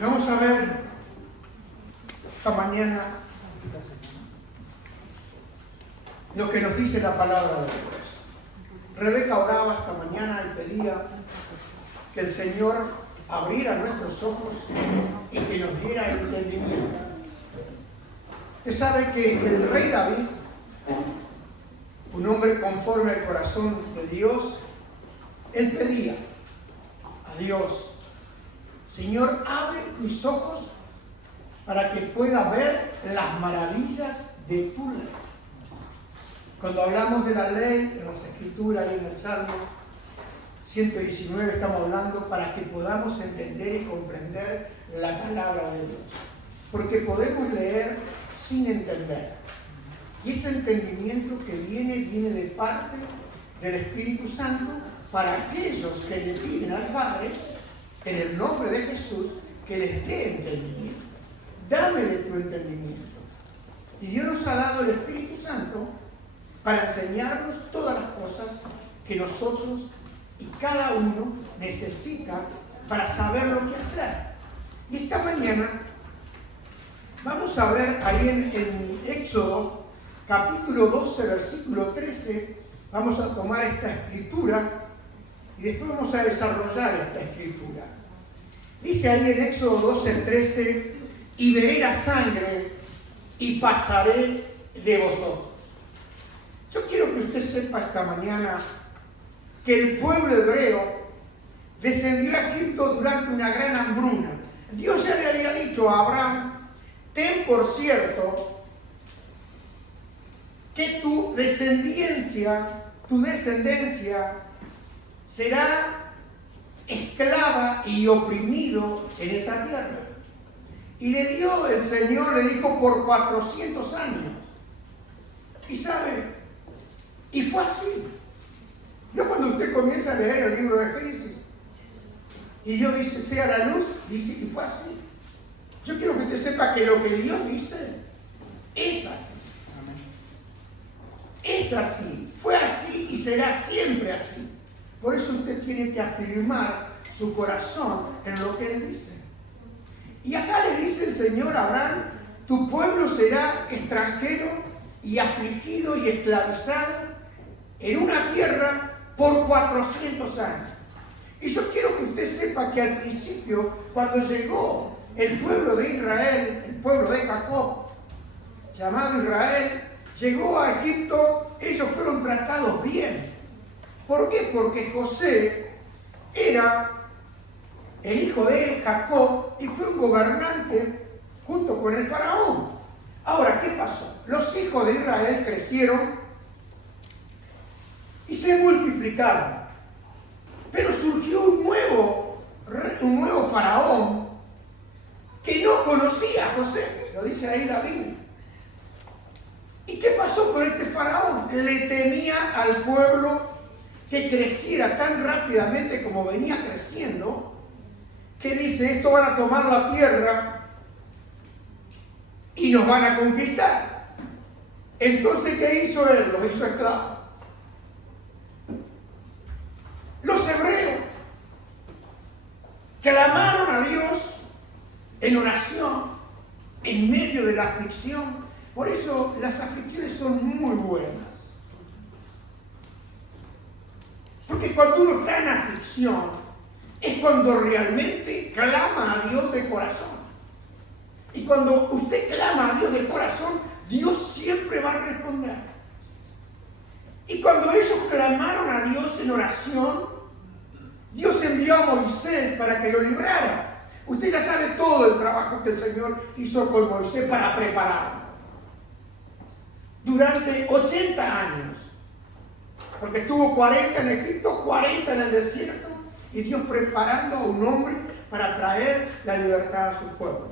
Vamos a ver esta mañana lo que nos dice la palabra de Dios. Rebeca oraba esta mañana y pedía que el Señor abriera nuestros ojos y que nos diera entendimiento. Usted sabe que el rey David, un hombre conforme al corazón de Dios, él pedía a Dios: Señor, abre mis ojos para que pueda ver las maravillas de tu ley. Cuando hablamos de la ley, en las Escrituras y en el Salmo 119 estamos hablando para que podamos entender y comprender la palabra de Dios. Porque podemos leer sin entender. Y ese entendimiento que viene de parte del Espíritu Santo para aquellos que le piden al Padre, en el nombre de Jesús, que les dé entendimiento. Dame de tu entendimiento. Y Dios nos ha dado el Espíritu Santo para enseñarnos todas las cosas que nosotros y cada uno necesita para saber lo que hacer. Y esta mañana vamos a ver ahí en Éxodo, capítulo 12, versículo 13, vamos a tomar esta escritura y después vamos a desarrollar esta escritura. Dice ahí en Éxodo 12, 13, y veré la sangre y pasaré de vosotros. Yo quiero que usted sepa esta mañana que el pueblo hebreo descendió a Egipto durante una gran hambruna. Dios ya le había dicho a Abraham: ten por cierto que tu descendencia será esclava y oprimido en esa tierra. Y le dio el Señor, le dijo, por 400 años. Y sabe, y fue así. Yo cuando usted comienza a leer el libro de Génesis, y Dios dice, sea la luz, dice, y fue así. Yo quiero que usted sepa que lo que Dios dice es así. Es así, fue así y será siempre así. Por eso usted tiene que afirmar su corazón en lo que Él dice. Y acá le dice el Señor a Abraham: tu pueblo será extranjero y afligido y esclavizado en una tierra por 400 años. Y yo quiero que usted sepa que al principio, cuando llegó el pueblo de Israel, el pueblo de Jacob, llamado Israel, llegó a Egipto, ellos fueron tratados bien. ¿Por qué? Porque José era el hijo de Jacob y fue un gobernante junto con el faraón. Ahora, ¿qué pasó? Los hijos de Israel crecieron y se multiplicaron. Pero surgió un nuevo faraón que no conocía a José. Lo dice ahí la Biblia. ¿Y qué pasó con este faraón? Le temía al pueblo que creciera tan rápidamente como venía creciendo, que dice: esto van a tomar la tierra y nos van a conquistar. Entonces, ¿qué hizo él? Los hizo esclavos. Los hebreos clamaron a Dios en oración en medio de la aflicción. Por eso las aflicciones son muy buenas. Porque cuando uno está en aflicción es cuando realmente clama a Dios de corazón. Y cuando usted clama a Dios de corazón, Dios siempre va a responder. Y cuando ellos clamaron a Dios en oración, Dios envió a Moisés para que lo librara. Usted ya sabe todo el trabajo que el Señor hizo con Moisés para prepararlo. Durante 80 años. Porque estuvo 40 en Egipto, 40 en el desierto, y Dios preparando a un hombre para traer la libertad a su pueblo.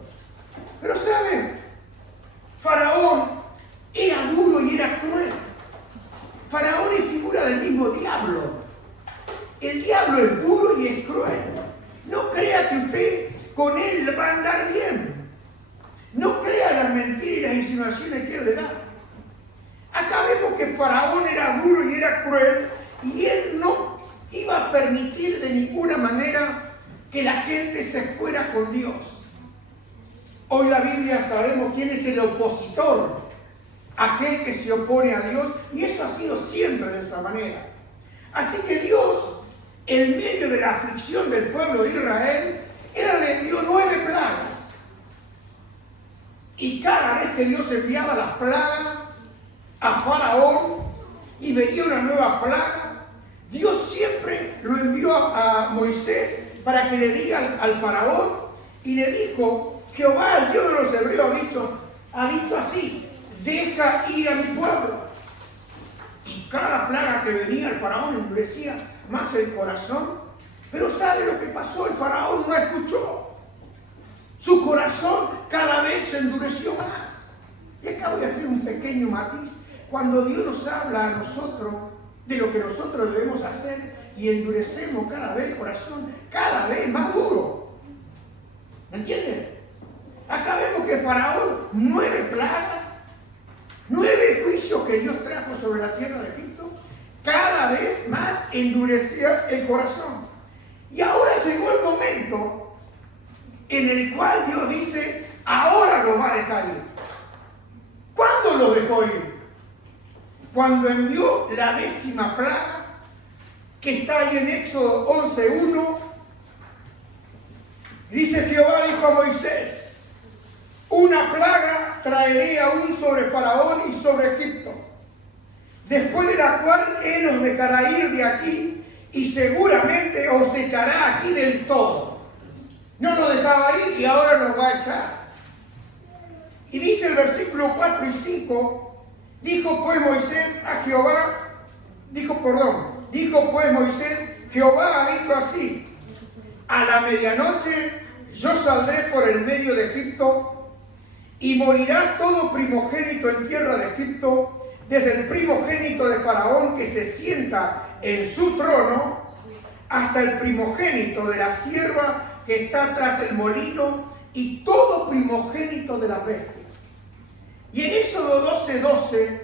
Pero ¿saben? Faraón era duro y era cruel. Faraón es figura del mismo diablo. El diablo es duro y es cruel. No crea que usted con él va a andar bien. No crea las mentiras y insinuaciones que él le da. Acá vemos que Faraón era duro y era cruel, y él no iba a permitir de ninguna manera que la gente se fuera con Dios. Hoy la Biblia sabemos quién es el opositor, aquel que se opone a Dios, y eso ha sido siempre de esa manera. Así que Dios, en medio de la aflicción del pueblo de Israel, Él le envió 9 plagas. Y cada vez que Dios enviaba las plagas a Faraón y venía una nueva plaga, Dios siempre lo envió a Moisés para que le diga al Faraón, y le dijo: Jehová, el Dios de los hebreos, ha dicho así: deja ir a mi pueblo. Y cada plaga que venía, el Faraón endurecía más el corazón. Pero ¿sabe lo que pasó? El Faraón no escuchó. Su corazón cada vez se endureció más. Y acá voy a hacer un pequeño matiz. Cuando Dios nos habla a nosotros de lo que nosotros debemos hacer y endurecemos cada vez el corazón, cada vez más duro. ¿Me entienden? Acá vemos que Faraón, 9 plagas, 9 juicios que Dios trajo sobre la tierra de Egipto, cada vez más endurecía el corazón. Y ahora llegó el momento en el cual Dios dice: ahora lo va a dejar ir. ¿Cuándo lo dejó ir? Cuando envió la 10ª plaga, que está ahí en Éxodo 11:1. Dice: Jehová dijo a Moisés: una plaga traeré aún sobre Faraón y sobre Egipto, después de la cual él os dejará ir de aquí y seguramente os echará aquí del todo. No nos dejaba ir y ahora nos va a echar. Y dice el versículo 4 y 5: dijo pues Moisés, Jehová ha dicho así: a la medianoche yo saldré por el medio de Egipto, y morirá todo primogénito en tierra de Egipto, desde el primogénito de Faraón que se sienta en su trono, hasta el primogénito de la sierva que está tras el molino, y todo primogénito de las bestias. Y en Éxodo 12:12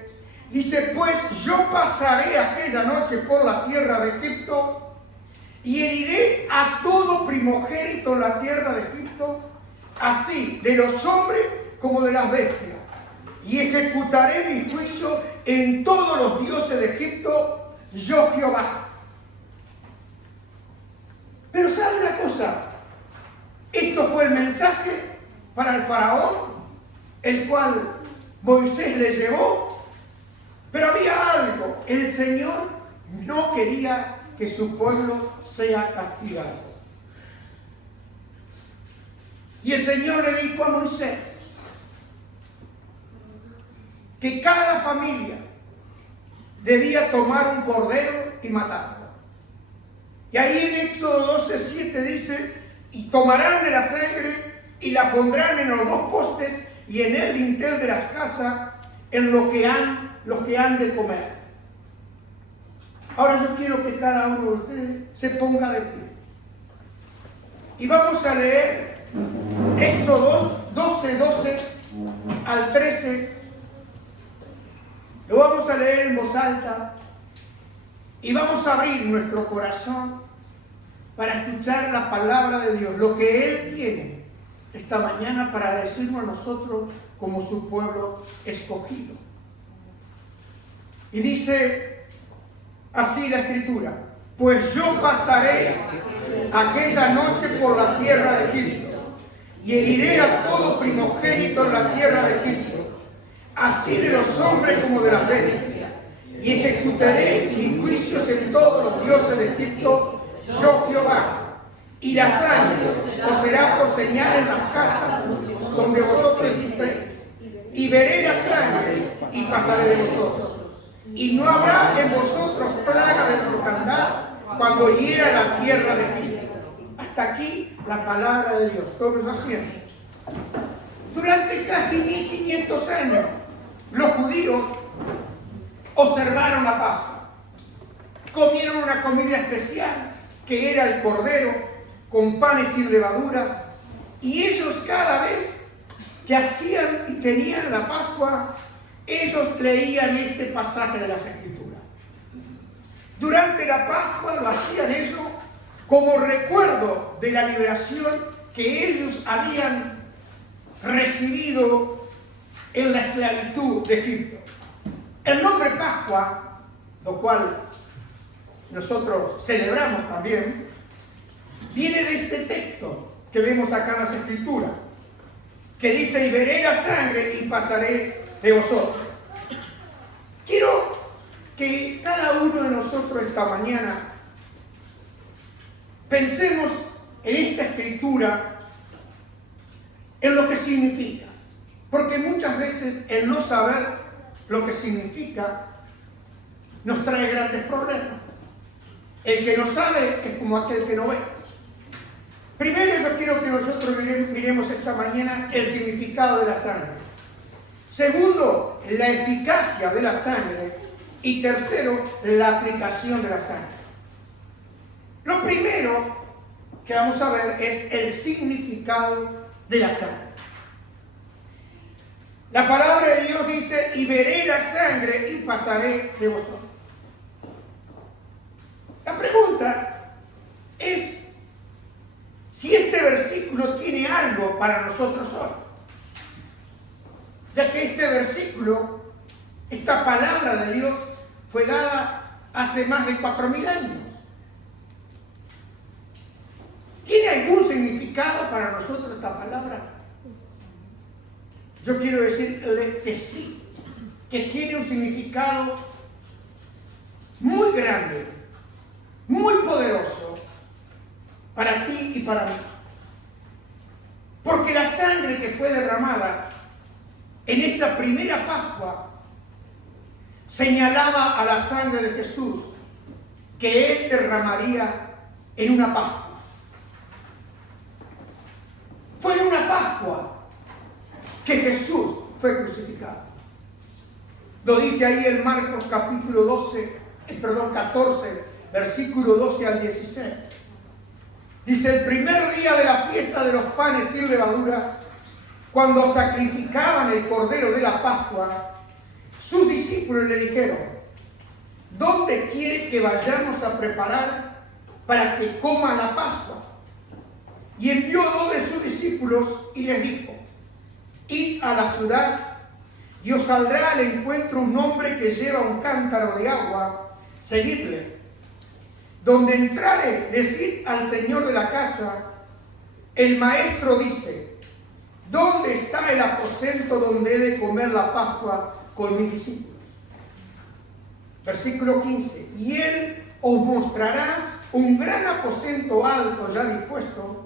dice: pues yo pasaré aquella noche por la tierra de Egipto, y heriré a todo primogénito en la tierra de Egipto, así de los hombres como de las bestias, y ejecutaré mi juicio en todos los dioses de Egipto, yo Jehová. Pero ¿sabe una cosa? Esto fue el mensaje para el Faraón, el cual Moisés le llevó, pero había algo: el Señor no quería que su pueblo sea castigado. Y el Señor le dijo a Moisés que cada familia debía tomar un cordero y matarlo. Y ahí en Éxodo 12:7 dice: y tomarán de la sangre y la pondrán en los 2 postes y en el dintel de las casas, en los que han de comer. Ahora yo quiero que cada uno de ustedes se ponga de pie. Y vamos a leer Éxodo 12 al 13. Lo vamos a leer en voz alta y vamos a abrir nuestro corazón para escuchar la palabra de Dios, lo que Él tiene esta mañana para decirnos a nosotros como su pueblo escogido. Y dice así la Escritura: pues yo pasaré aquella noche por la tierra de Egipto, y heriré a todo primogénito en la tierra de Egipto, así de los hombres como de las bestias, y ejecutaré mis juicios en todos los dioses de Egipto, yo Jehová. Y la sangre os será por señal en las casas donde vosotros estéis, y veré la sangre y pasaré de vosotros. Y no habrá en vosotros plaga de mortandad cuando hiera la tierra de Egipto. Hasta aquí la palabra de Dios. Todos los asientos. Durante casi 1500 años, los judíos observaron la Pascua. Comieron una comida especial, que era el cordero, con panes sin levaduras. Y ellos, cada vez que hacían y tenían la Pascua, ellos leían este pasaje de las Escrituras. Durante la Pascua lo hacían ellos como recuerdo de la liberación que ellos habían recibido en la esclavitud de Egipto. El nombre Pascua, lo cual nosotros celebramos también, viene de este texto que vemos acá en las Escrituras, que dice: y veré la sangre y pasaré de vosotros. Quiero que cada uno de nosotros esta mañana pensemos en esta Escritura, en lo que significa, porque muchas veces el no saber lo que significa nos trae grandes problemas. El que no sabe es como aquel que no ve. Primero, yo quiero que nosotros miremos esta mañana el significado de la sangre. Segundo, la eficacia de la sangre. Y tercero, la aplicación de la sangre. Lo primero que vamos a ver es el significado de la sangre. La palabra de Dios dice: y veré la sangre y pasaré de vosotros. La pregunta es si este versículo tiene algo para nosotros hoy, ya que este versículo, esta palabra de Dios, fue dada hace más de 4.000 años. ¿Tiene algún significado para nosotros esta palabra? Yo quiero decirle que sí, que tiene un significado muy grande, muy poderoso para ti y para mí. Porque la sangre que fue derramada en esa primera Pascua señalaba a la sangre de Jesús que Él derramaría en una Pascua. Fue en una Pascua que Jesús fue crucificado. Lo dice ahí en Marcos capítulo 14, versículo 12 al 16. Dice: el primer día de la fiesta de los panes sin levadura, cuando sacrificaban el cordero de la Pascua, sus discípulos le dijeron: ¿dónde quiere que vayamos a preparar para que coman la Pascua? Y envió 2 de sus discípulos y les dijo: id a la ciudad y os saldrá al encuentro un hombre que lleva un cántaro de agua, seguidle. Donde entrare, decid al señor de la casa: el maestro dice, ¿dónde está el aposento donde he de comer la Pascua con mis discípulos? Versículo 15. Y él os mostrará un gran aposento alto ya dispuesto.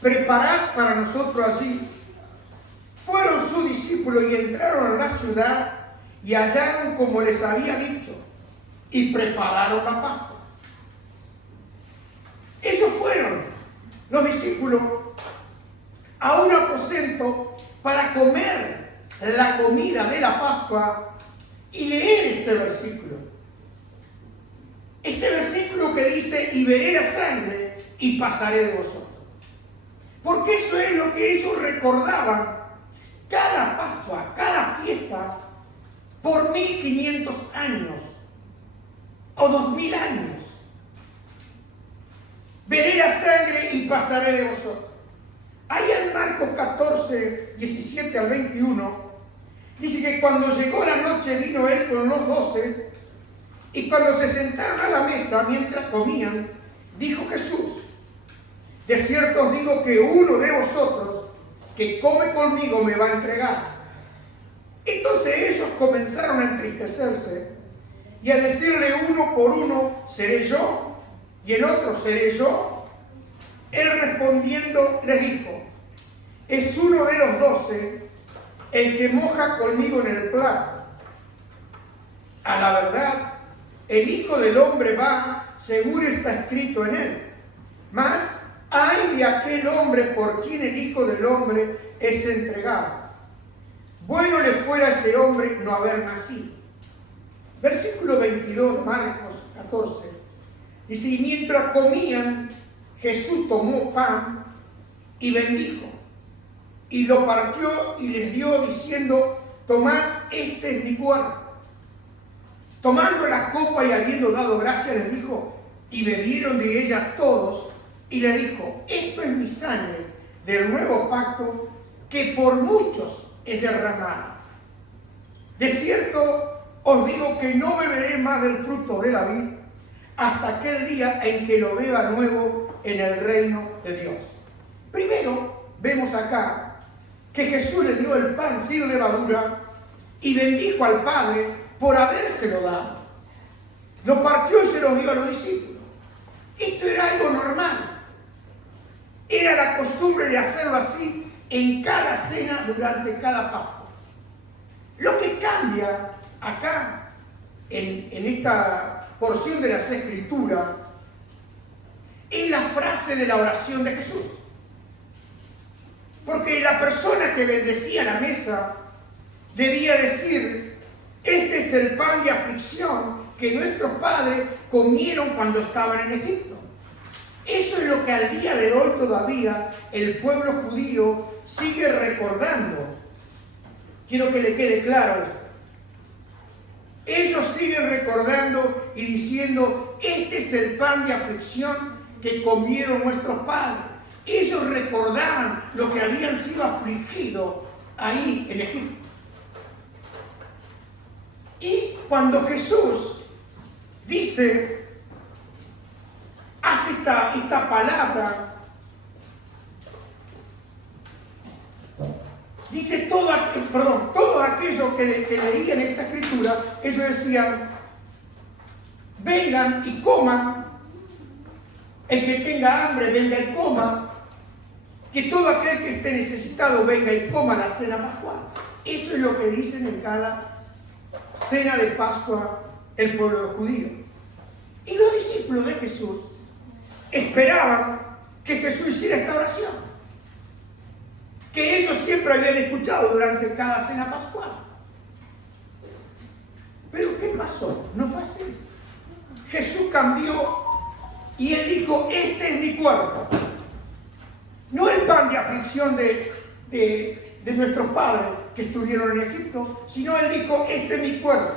Preparad para nosotros allí. Fueron sus discípulos y entraron a la ciudad y hallaron como les había dicho y prepararon la Pascua. Ellos fueron, los discípulos, a un aposento para comer la comida de la Pascua y leer este versículo. Este versículo que dice: y veré la sangre y pasaré de vosotros. Porque eso es lo que ellos recordaban cada Pascua, cada fiesta, por 1500 años o 2000 años. Veré la sangre y pasaré de vosotros. Ahí en Marcos 14, 17 al 21, dice que cuando llegó la noche vino él con los 12, y cuando se sentaron a la mesa mientras comían, dijo Jesús: de cierto os digo que uno de vosotros que come conmigo me va a entregar. Entonces ellos comenzaron a entristecerse y a decirle uno por uno: ¿seré yo? Y el otro: ¿seré yo? Él respondiendo les dijo: es uno de los 12 el que moja conmigo en el plato. A la verdad, el Hijo del Hombre va según está escrito en él. Mas ay de aquel hombre por quien el Hijo del Hombre es entregado. Bueno le fuera a ese hombre no haber nacido. Versículo 22 de Marcos 14. Dice: y mientras comían, Jesús tomó pan y bendijo, y lo partió y les dio, diciendo: tomad, este es mi cuerpo. Tomando la copa y habiendo dado gracias, les dijo, y bebieron de ella todos, y le dijo: esto es mi sangre del nuevo pacto, que por muchos es derramado. De cierto os digo que no beberé más del fruto de la vid hasta aquel día en que lo beba nuevo en el reino de Dios. Primero, vemos acá que Jesús le dio el pan sin levadura y bendijo al Padre por habérselo dado. Lo partió y se lo dio a los discípulos. Esto era algo normal. Era la costumbre de hacerlo así en cada cena durante cada Pascua. Lo que cambia acá, en esta porción de las Escrituras, es la frase de la oración de Jesús. Porque la persona que bendecía la mesa debía decir: este es el pan de aflicción que nuestros padres comieron cuando estaban en Egipto. Eso es lo que al día de hoy todavía el pueblo judío sigue recordando. Quiero que le quede claro. Ellos siguen recordando y diciendo: este es el pan de aflicción que comieron nuestros padres. Ellos recordaban lo que habían sido afligidos ahí en Egipto. Y cuando Jesús dice, hace esta palabra, dice todo aquello que leían esta escritura, ellos decían: vengan y coman, el que tenga hambre venga y coma, que todo aquel que esté necesitado venga y coma la cena pascual. Eso es lo que dicen en cada cena de Pascua el pueblo judío. Y los discípulos de Jesús esperaban que Jesús hiciera esta oración, que ellos siempre habían escuchado durante cada cena pascual. Pero ¿qué pasó? No fue así. Jesús cambió y él dijo: este es mi cuerpo. No el pan de aflicción de nuestros padres que estuvieron en Egipto, sino él dijo: este es mi cuerpo.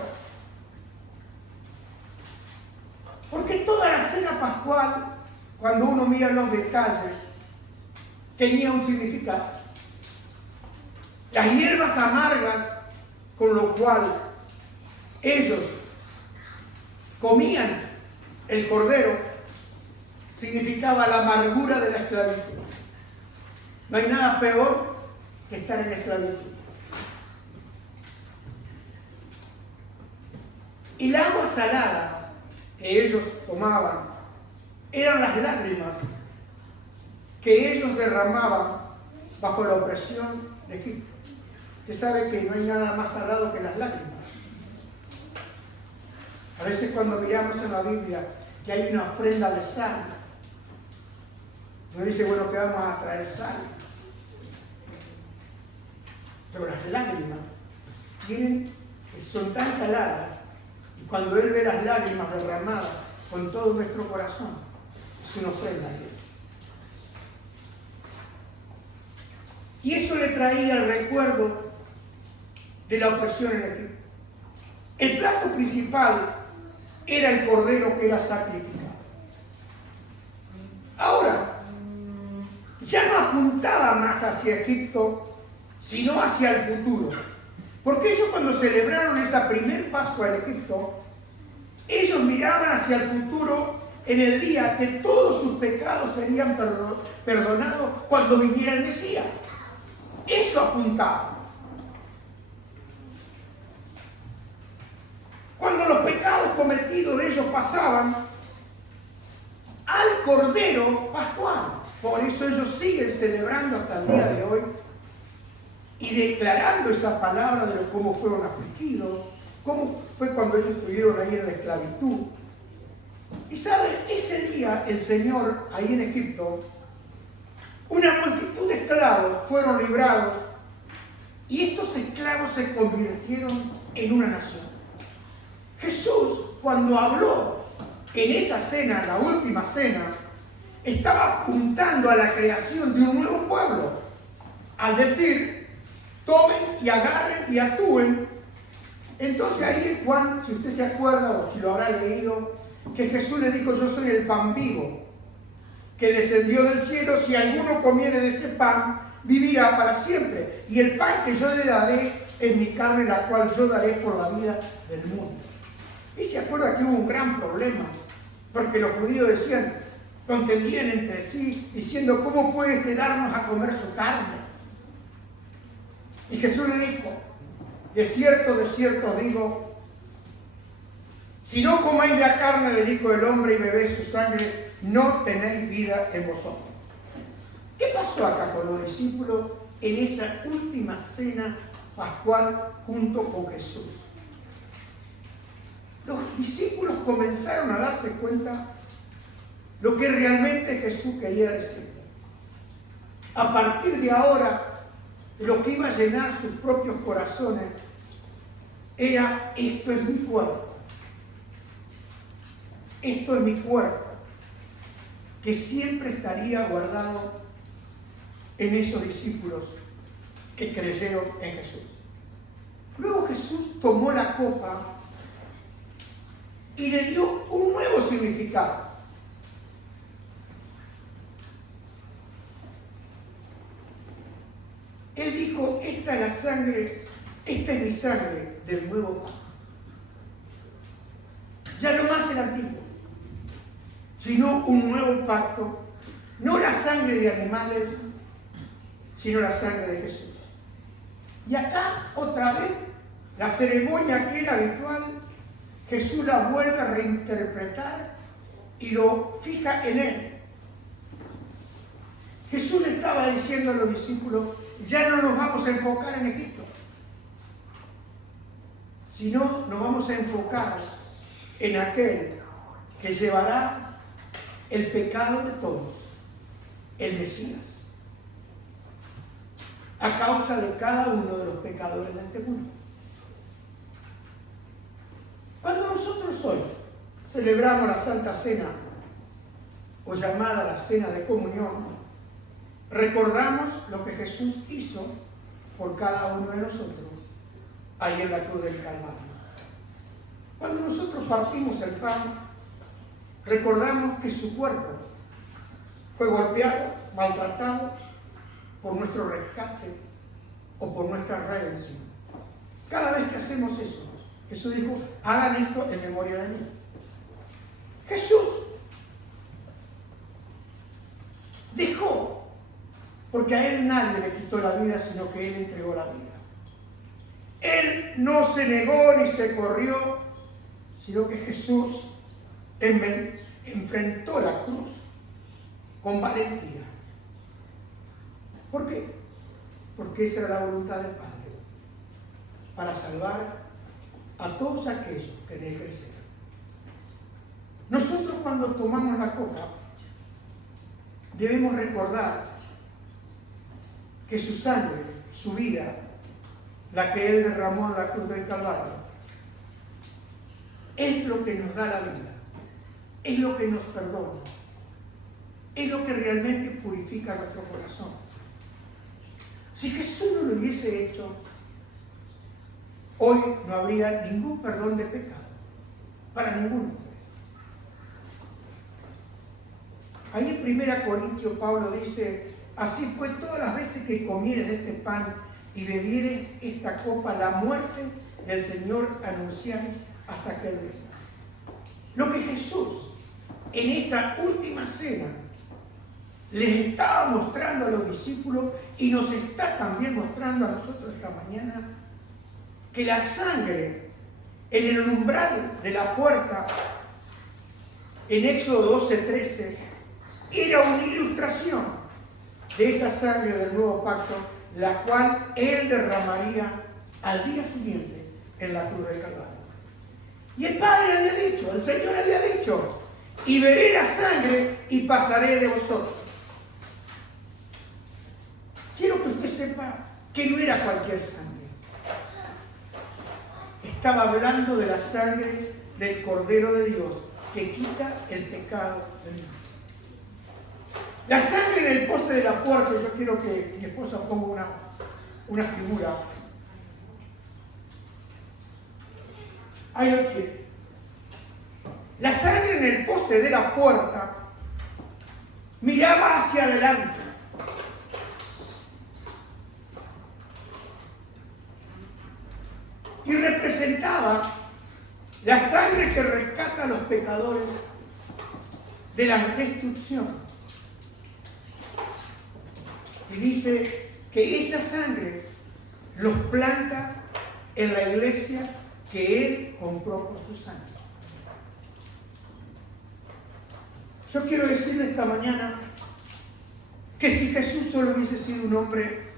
Porque toda la cena pascual, cuando uno mira los detalles, tenía un significado. Las hierbas amargas con lo cual ellos comían el cordero significaba la amargura de la esclavitud. No hay nada peor que estar en esclavitud. Y la agua salada que ellos tomaban eran las lágrimas que ellos derramaban bajo la opresión de Egipto. Usted sabe que no hay nada más salado que las lágrimas. A veces cuando miramos en la Biblia que hay una ofrenda de sal, nos dice, bueno, que vamos a traer sal. Pero las lágrimas son tan saladas, y cuando Él ve las lágrimas derramadas con todo nuestro corazón, es una ofrenda a Dios. Y eso le traía el recuerdo de la opresión en Egipto. El plato principal era el cordero que era sacrificado. Ahora, ya no apuntaba más hacia Egipto, sino hacia el futuro. Porque ellos, cuando celebraron esa primer Pascua en Egipto, ellos miraban hacia el futuro en el día que todos sus pecados serían perdonados cuando viniera el Mesías. Eso apuntaba. Cuando los pecados cometidos de ellos pasaban al Cordero Pascual. Por eso ellos siguen celebrando hasta el día de hoy y declarando esa palabra de cómo fueron afligidos, cómo fue cuando ellos estuvieron ahí en la esclavitud. Y sabe, ese día el Señor, ahí en Egipto, una multitud de esclavos fueron librados y estos esclavos se convirtieron en una nación. Jesús, cuando habló en esa cena, la última cena, estaba apuntando a la creación de un nuevo pueblo. Al decir, tomen y agarren y actúen. Entonces ahí en Juan, si usted se acuerda o si lo habrá leído, que Jesús le dijo: yo soy el pan vivo que descendió del cielo. Si alguno comiere de este pan, vivirá para siempre. Y el pan que yo le daré es mi carne, la cual yo daré por la vida del mundo. Y se acuerda que hubo un gran problema, porque los judíos decían, contendían entre sí, diciendo, ¿cómo puede este darnos a comer su carne? Y Jesús le dijo, de cierto os digo, si no comáis la carne del Hijo del Hombre y bebéis su sangre, no tenéis vida en vosotros. ¿Qué pasó acá con los discípulos en esa última cena pascual junto con Jesús? Los discípulos comenzaron a darse cuenta lo que realmente Jesús quería decir. A partir de ahora, lo que iba a llenar sus propios corazones era, esto es mi cuerpo. Esto es mi cuerpo, que siempre estaría guardado en esos discípulos que creyeron en Jesús. Luego Jesús tomó la copa y le dio un nuevo significado. Él dijo, esta es la sangre, esta es mi sangre del nuevo pacto. Ya no más el antiguo, sino un nuevo pacto, no la sangre de animales, sino la sangre de Jesús. Y acá, otra vez, la ceremonia que era habitual, Jesús la vuelve a reinterpretar y lo fija en él. Jesús le estaba diciendo a los discípulos, ya no nos vamos a enfocar en Egipto, sino nos vamos a enfocar en aquel que llevará el pecado de todos, el Mesías, a causa de cada uno de los pecadores de este mundo. Cuando nosotros hoy celebramos la Santa Cena, o llamada la Cena de Comunión, recordamos lo que Jesús hizo por cada uno de nosotros ahí en la cruz del Calvario. Cuando nosotros partimos el pan, recordamos que su cuerpo fue golpeado, maltratado por nuestro rescate o por nuestra redención. Cada vez que hacemos eso, Jesús dijo, hagan esto en memoria de mí. Jesús dejó, porque a él nadie le quitó la vida, sino que él entregó la vida. Él no se negó ni se corrió, sino que Jesús enfrentó la cruz con valentía. ¿Por qué? Porque esa era la voluntad del Padre, para salvar a todos aquellos que en él crecieron. Nosotros cuando tomamos la copa, debemos recordar que su sangre, su vida, la que él derramó en la cruz del Calvario, es lo que nos da la vida, es lo que nos perdona, es lo que realmente purifica nuestro corazón. Si Jesús no lo hubiese hecho, hoy no habría ningún perdón de pecado para ninguno. Ahí en 1 Corintios Pablo dice, así pues todas las veces que comieren este pan y bebieren esta copa, la muerte del Señor anunciáis hasta que Él venga. Lo que Jesús en esa última cena les estaba mostrando a los discípulos y nos está también mostrando a nosotros esta mañana, que la sangre en el umbral de la puerta, en Éxodo 12:13, era una ilustración de esa sangre del nuevo pacto, la cual Él derramaría al día siguiente en la cruz del Calvario. Y el Padre había dicho, el Señor había dicho, y veré la sangre y pasaré de vosotros. Quiero que usted sepa que no era cualquier sangre. Estaba hablando de la sangre del Cordero de Dios que quita el pecado del mundo. La sangre en el poste de la puerta, yo quiero que mi esposa ponga una figura. Ahí lo tiene. La sangre en el poste de la puerta miraba hacia adelante. y representaba la sangre que rescata a los pecadores de la destrucción. Y dice que esa sangre los planta en la iglesia que Él compró por su sangre. Yo quiero decirle esta mañana que si Jesús solo hubiese sido un hombre,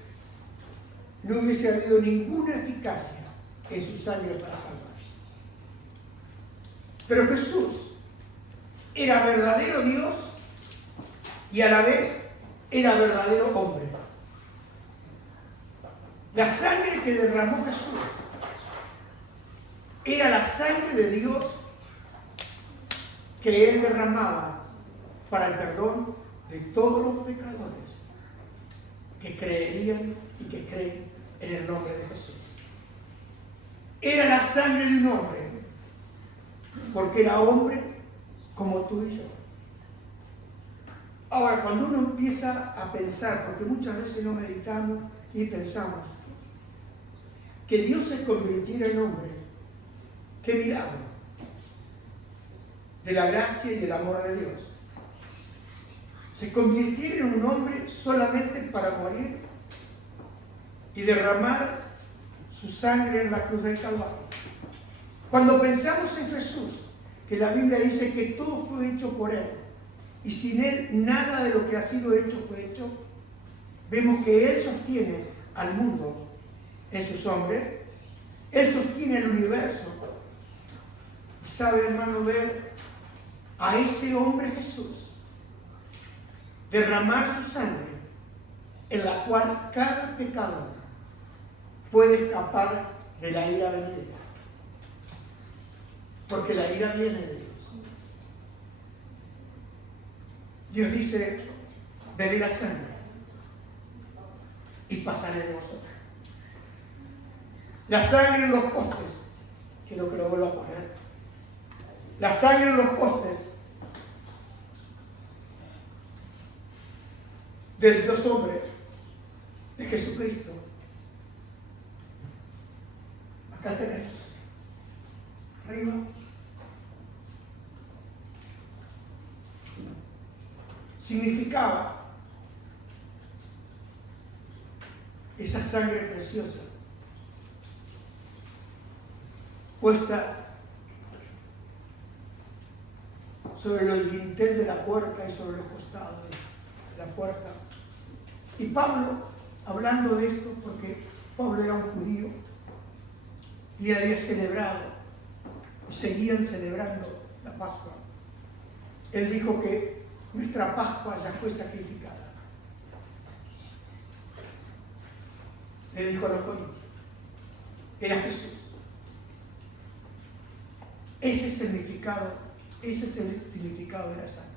no hubiese habido ninguna eficacia en su sangre para salvar. Pero Jesús era verdadero Dios y a la vez era verdadero hombre. La sangre que derramó Jesús era la sangre de Dios que Él derramaba para el perdón de todos los pecadores que creerían y que creen en el nombre de Jesús. Era la sangre de un hombre, porque era hombre como tú y yo. Ahora, cuando uno empieza a pensar, porque muchas veces no meditamos ni pensamos, que Dios se convirtiera en hombre, qué milagro de la gracia y del amor de Dios. Se convirtiera en un hombre solamente para morir y derramar su sangre en la cruz del Calvario. Cuando pensamos en Jesús, que la Biblia dice que todo fue hecho por Él, y sin Él nada de lo que ha sido hecho fue hecho, vemos que Él sostiene al mundo en sus hombres, Él sostiene el universo. Y sabe, hermano, ver a ese hombre Jesús derramar su sangre, en la cual cada pecador puede escapar de la ira venidera. Porque la ira viene de Dios. Dios dice, veré la sangre y pasaré de vosotros. La sangre en los postes, quiero que lo vuelva a poner. La sangre en los postes del Dios hombre, de Jesucristo. Acá tenemos, arriba. Significaba esa sangre preciosa puesta sobre el dintel de la puerta y sobre los costados de la puerta. Y Pablo, hablando de esto, porque Pablo era un judío y él había celebrado, y seguían celebrando la Pascua, él dijo que nuestra Pascua ya fue sacrificada. Le dijo a los corintios, era Jesús. Ese es el significado de la sangre.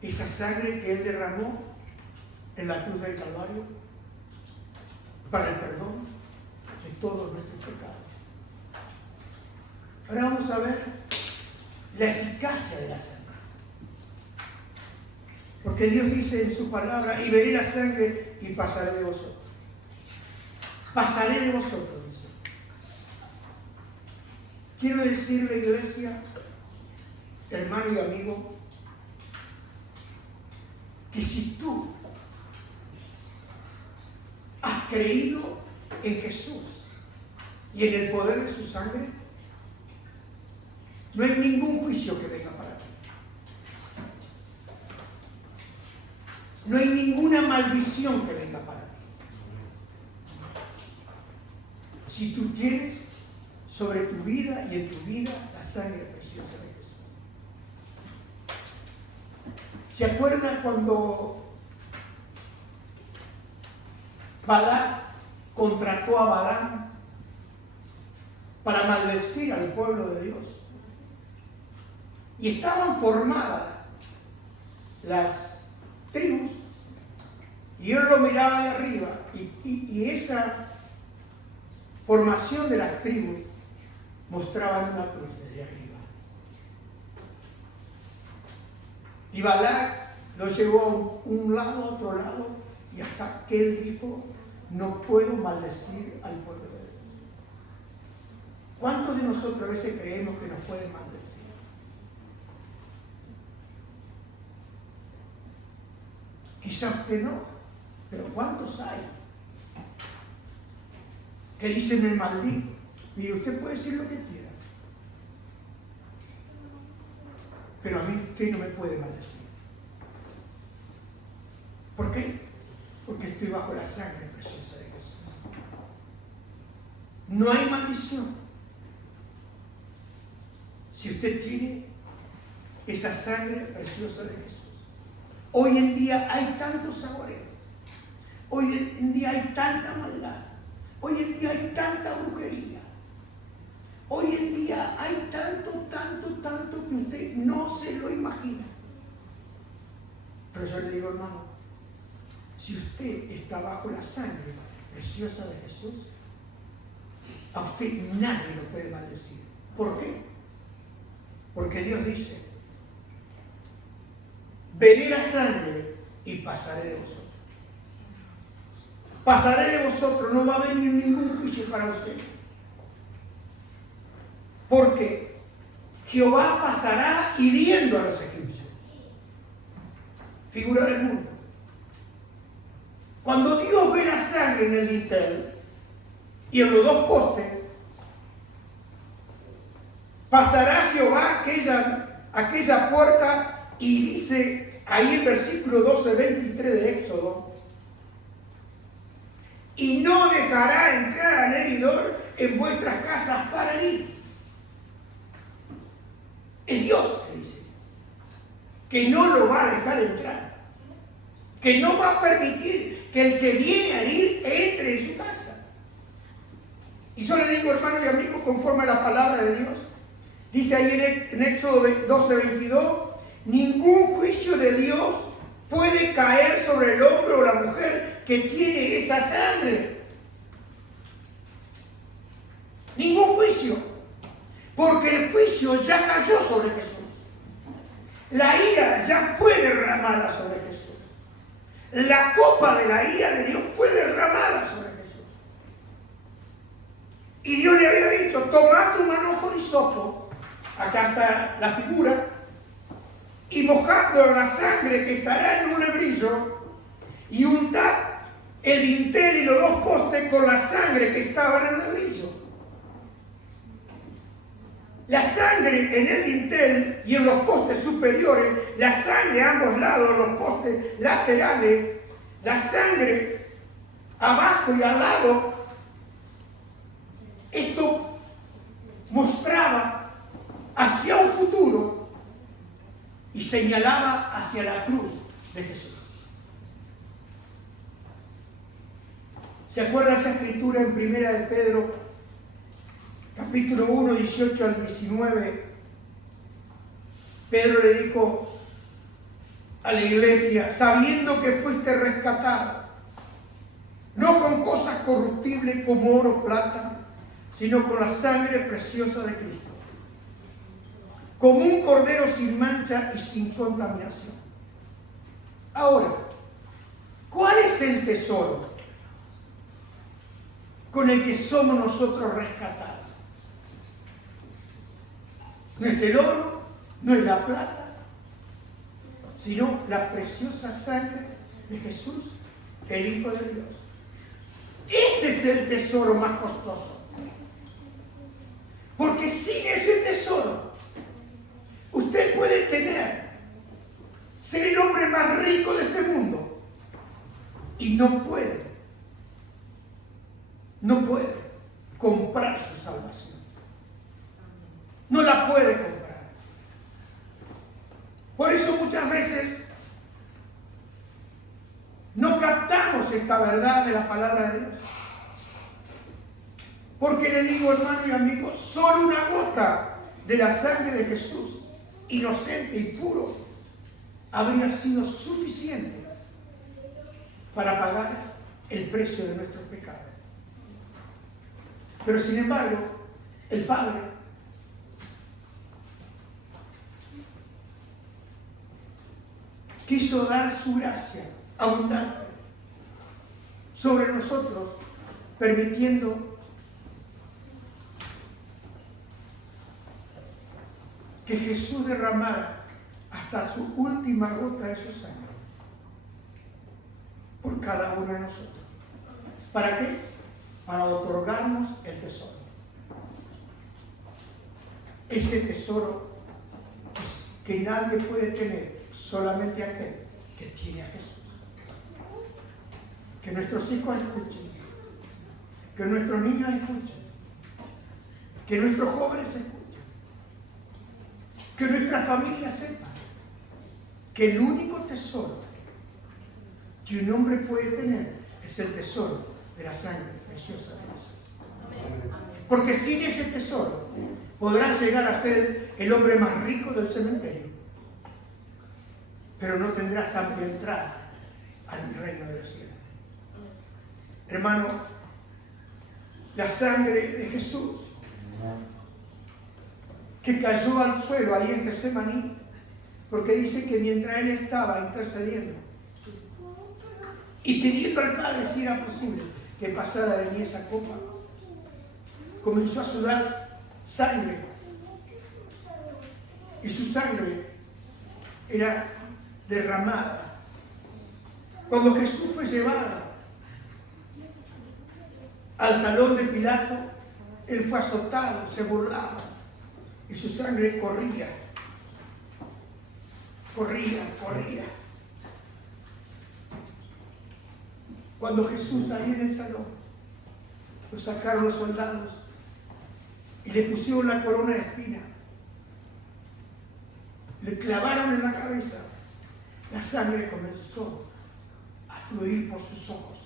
Esa sangre que Él derramó en la cruz del Calvario para el perdón de todos nuestros pecados. Ahora vamos a ver la eficacia de la sangre. Porque Dios dice en su palabra, y veré la sangre y pasaré de vosotros. Pasaré de vosotros, dice. Quiero decirle, iglesia, hermano y amigo, que si tú has creído en Jesús y en el poder de su sangre, no hay ningún juicio que venga para ti. No hay ninguna maldición que venga para ti. Si tú tienes sobre tu vida y en tu vida la sangre preciosa de Jesús. ¿Se acuerdan cuando Balac contrató a Balaam para maldecir al pueblo de Dios? Y estaban formadas las tribus, y él lo miraba de arriba, y esa formación de las tribus mostraban una cruz desde arriba. Y Balac lo llevó a un lado, a otro lado, y hasta que él dijo, no puedo maldecir al pueblo de Dios. ¿Cuántos de nosotros a veces creemos que nos pueden maldecir? Quizá usted no, pero ¿cuántos hay que dicen me maldigo? Mire, usted puede decir lo que quiera, pero a mí usted no me puede maldecir. ¿Por qué? Porque estoy bajo la sangre preciosa de Jesús. No hay maldición si usted tiene esa sangre preciosa de Jesús. Hoy en día hay tanto saboreo. Hoy en día hay tanta maldad. Hoy en día hay tanta brujería. Hoy en día hay tanto que usted no se lo imagina. Pero yo le digo, hermano, si usted está bajo la sangre preciosa de Jesús, a usted nadie lo puede maldecir. ¿Por qué? Porque Dios dice, veré la sangre y pasaré de vosotros. Pasaré de vosotros, no va a venir ningún juicio para usted. Porque Jehová pasará hiriendo a los egipcios. Figura del mundo. Cuando Dios ve la sangre en el dintel y en los dos postes, pasará Jehová aquella puerta y dice ahí el versículo 12-23 de Éxodo, y no dejará entrar al heridor en vuestras casas para herir. Es Dios que dice que no lo va a dejar entrar, que no va a permitir que el que viene a herir entre en su casa. Y yo le digo, hermano y amigo, conforme a la palabra de Dios, dice ahí en Éxodo 12:22, ningún juicio de Dios puede caer sobre el hombre o la mujer que tiene esa sangre. Ningún juicio. Porque el juicio ya cayó sobre Jesús. La ira ya fue derramada sobre Jesús. La copa de la ira de Dios fue derramada sobre Jesús. Y Dios le había dicho, tomad tu manojo de hisopo, acá está la figura, y mojando la sangre que estará en un lebrillo, y untad el dintel y los dos postes con la sangre que estaba en el lebrillo. La sangre en el dintel y en los postes superiores, la sangre a ambos lados, los postes laterales, la sangre abajo y al lado. Esto mostraba hacia un futuro y señalaba hacia la cruz de Jesús. ¿Se acuerda esa escritura en Primera de Pedro? Capítulo 1, 18 al 19, Pedro le dijo a la iglesia, sabiendo que fuiste rescatado, no con cosas corruptibles como oro o plata, sino con la sangre preciosa de Cristo, como un cordero sin mancha y sin contaminación. Ahora, ¿cuál es el tesoro con el que somos nosotros rescatados? No es el oro, no es la plata, sino la preciosa sangre de Jesús, el Hijo de Dios. Ese es el tesoro más costoso. Porque sin ese tesoro, usted puede ser el hombre más rico de este mundo y no puede comprar su salvación. No la puede comprar. Por eso muchas veces no captamos esta verdad de la palabra de Dios. Porque le digo, hermano y amigo, solo una gota de la sangre de Jesús, inocente y puro, habría sido suficiente para pagar el precio de nuestros pecados. Pero sin embargo, el Padre quiso dar su gracia abundante, sobre nosotros, permitiendo que Jesús derramara hasta su última gota de su sangre por cada uno de nosotros. ¿Para qué? Para otorgarnos el tesoro. Ese tesoro que nadie puede tener, solamente aquel que tiene a Jesús. Que nuestros hijos escuchen, que nuestros niños escuchen, que nuestros jóvenes escuchen, que nuestra familia sepa que el único tesoro que un hombre puede tener es el tesoro de la sangre preciosa de Dios. Porque sin ese tesoro podrás llegar a ser el hombre más rico del cementerio, pero no tendrás amplia entrada al reino de los cielos. Hermano, la sangre de Jesús que cayó al suelo ahí en Getsemaní, porque dice que mientras él estaba intercediendo y pidiendo al Padre si era posible que pasara de mí esa copa, comenzó a sudar sangre, y su sangre era derramada. Cuando Jesús fue llevado al salón de Pilato, él fue azotado, se burlaba, y su sangre corría. Cuando Jesús ahí en el salón, lo sacaron los soldados y le pusieron la corona de espinas, le clavaron en la cabeza, la sangre comenzó a fluir por sus ojos.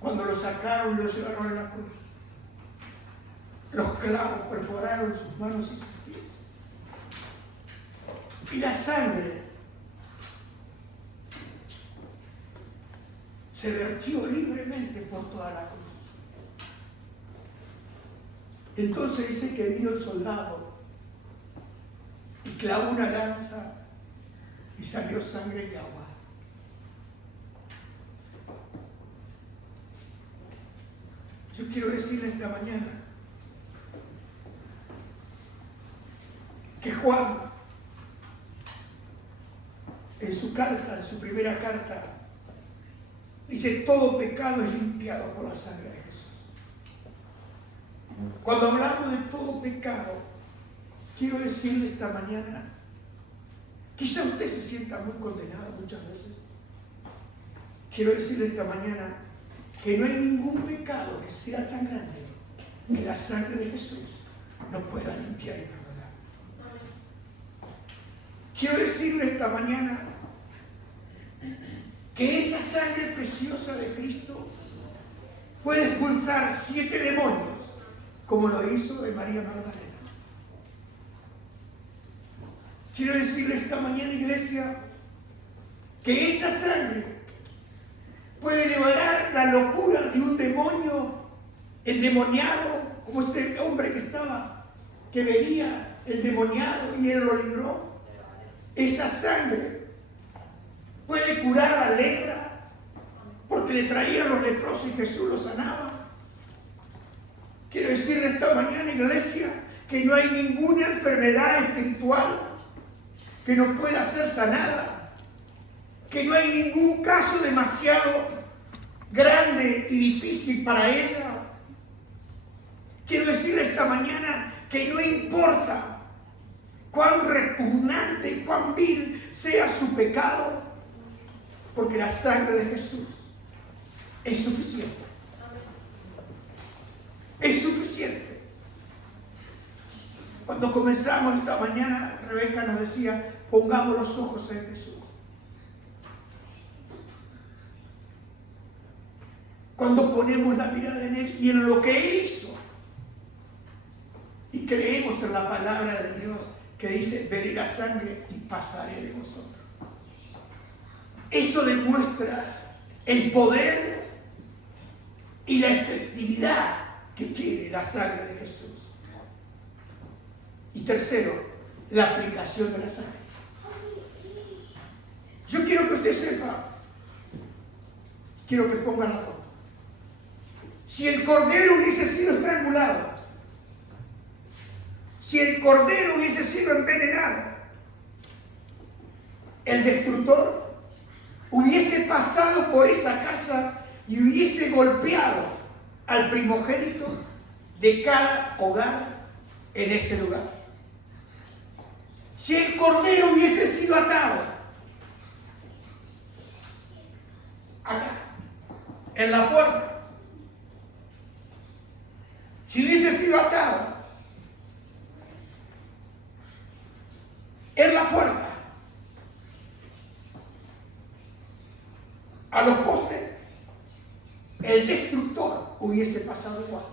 Cuando lo sacaron y lo llevaron a la cruz, los clavos perforaron sus manos y sus pies. Y la sangre se vertió libremente por toda la cruz. Entonces dice que vino el soldado y clavó una lanza y salió sangre y agua. Yo quiero decirle esta mañana que Juan, en su carta, en su primera carta, dice: todo pecado es limpiado por la sangre de Jesús. Cuando hablamos de todo pecado, quiero decirle esta mañana, quizá usted se sienta muy condenado muchas veces. Quiero decirle esta mañana que no hay ningún pecado que sea tan grande que la sangre de Jesús no pueda limpiar y perdonar. Quiero decirle esta mañana que esa sangre preciosa de Cristo puede expulsar 7 demonios, como lo hizo de María Magdalena. Quiero decirle esta mañana, iglesia, que esa sangre puede liberar la locura de un demonio endemoniado, como este hombre que venía endemoniado y él lo libró. Esa sangre puede curar la lepra, porque le traían los leprosos y Jesús los sanaba. Quiero decirle esta mañana, iglesia, que no hay ninguna enfermedad espiritual que no pueda ser sanada, que no hay ningún caso demasiado grande y difícil para ella. Quiero decirle esta mañana que no importa cuán repugnante y cuán vil sea su pecado, porque la sangre de Jesús es suficiente. Es suficiente. Cuando comenzamos esta mañana, Rebeca nos decía: pongamos los ojos en Jesús. Cuando ponemos la mirada en Él y en lo que Él hizo, y creemos en la palabra de Dios que dice: veré la sangre y pasaré de vosotros. Eso demuestra el poder y la efectividad que tiene la sangre de Jesús. Y tercero, la aplicación de la sangre. Yo quiero que usted sepa Quiero que pongan la foto. Si el cordero hubiese sido estrangulado, si el cordero hubiese sido envenenado, el destructor hubiese pasado por esa casa y hubiese golpeado al primogénito de cada hogar en ese lugar. Si el cordero hubiese sido atado acá, en la puerta, si hubiese sido atado en la puerta, a los postes, el destructor hubiese pasado igual.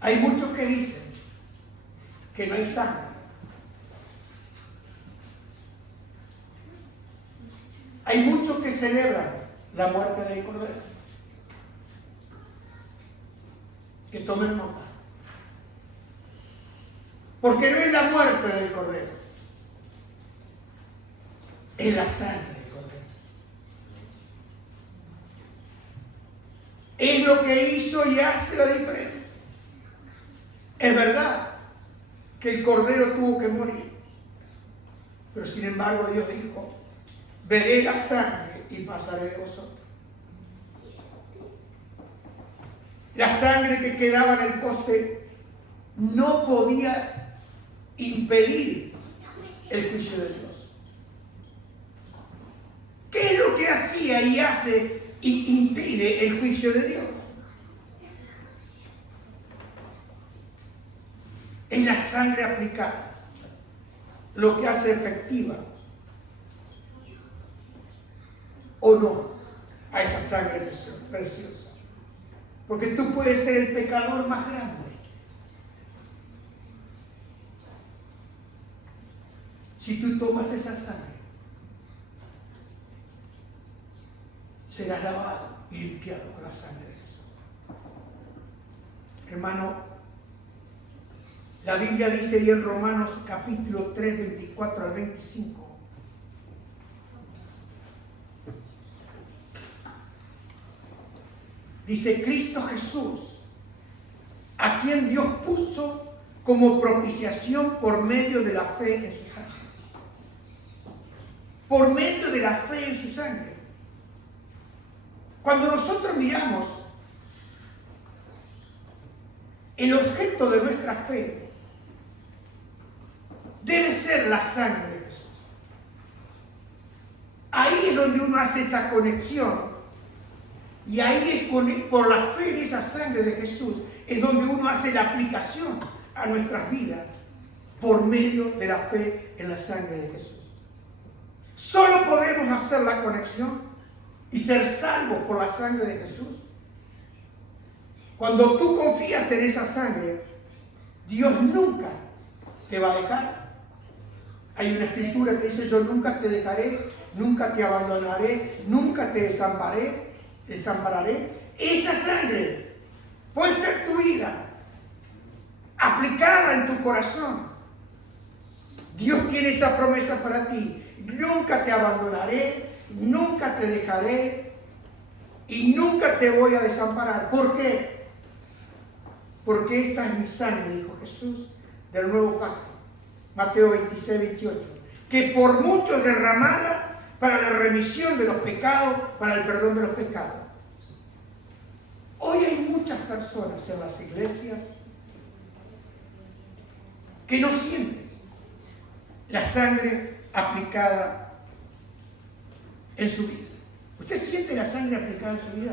Hay muchos que dicen que no hay sangre. Hay muchos que celebran la muerte del cordero. Que tomen nota. Porque no es la muerte del cordero, es la sangre del cordero. Es lo que hizo y hace la diferencia. Es verdad que el cordero tuvo que morir, pero sin embargo Dios dijo: veré la sangre y pasaré de vosotros. La sangre que quedaba en el poste no podía impedir el juicio de Dios. ¿Qué es lo que hacía y hace y impide el juicio de Dios? Es la sangre aplicada lo que hace efectiva o no a esa sangre preciosa. Porque tú puedes ser el pecador más grande. Si tú tomas esa sangre, serás lavado y limpiado con la sangre de Jesús. Hermano, la Biblia dice ahí en Romanos capítulo 3, 24 al 25. Dice: Cristo Jesús, a quien Dios puso como propiciación por medio de la fe en su sangre. Por medio de la fe en su sangre. Cuando nosotros miramos el objeto de nuestra fe, debe ser la sangre de Jesús. Ahí es donde uno hace esa conexión. Y ahí es por la fe en esa sangre de Jesús, es donde uno hace la aplicación a nuestras vidas por medio de la fe en la sangre de Jesús. Solo podemos hacer la conexión y ser salvos por la sangre de Jesús cuando tú confías en esa sangre. Dios nunca te va a dejar. Hay una escritura que dice: yo nunca te dejaré, nunca te abandonaré, nunca te desampararé. Esa sangre puesta en tu vida, aplicada en tu corazón, Dios tiene esa promesa para ti: nunca te abandonaré, nunca te dejaré y nunca te voy a desamparar. ¿Por qué? Porque esta es mi sangre, dijo Jesús, del nuevo pacto. Mateo 26, 28. Que por muchos derramada para la remisión de los pecados, para el perdón de los pecados. Hoy hay muchas personas en las iglesias que no sienten la sangre aplicada en su vida. ¿Usted siente la sangre aplicada en su vida?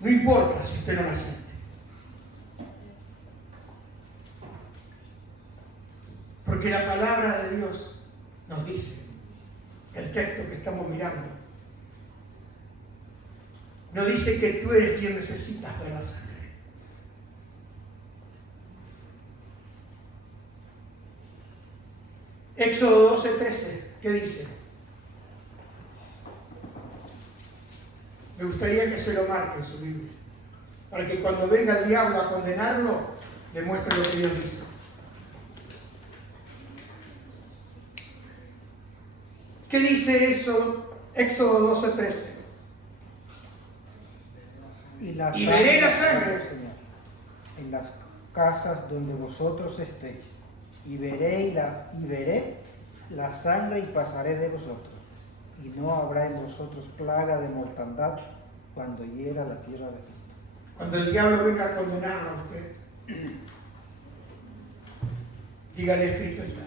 No importa si usted no la siente. Porque la palabra de Dios nos dice, el texto que estamos mirando, nos dice que tú eres quien necesitas ver la sangre. Éxodo 12, 13, ¿qué dice? Me gustaría que se lo marque en su Biblia, para que cuando venga el diablo a condenarlo, le muestre lo que Dios dice. ¿Qué dice eso? Éxodo 12:13. Y veré la sangre en las casas donde vosotros estéis, y veré la sangre y pasaré de vosotros, y no habrá en vosotros plaga de mortandad cuando hiera la tierra de Egipto. Cuando el diablo venga a condenar a usted, dígale, escrito está.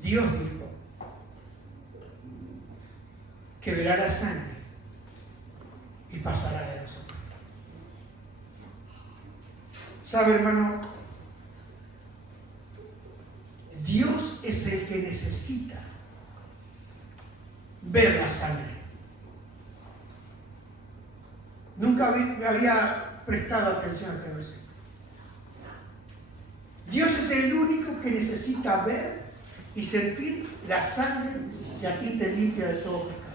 Dios dijo que verá la sangre y pasará de nosotros. ¿Sabe, hermano? Dios es el que necesita ver la sangre. Nunca me había prestado atención a este versículo. Dios es el único que necesita ver y sentir la sangre que a ti te limpia de todo pecado.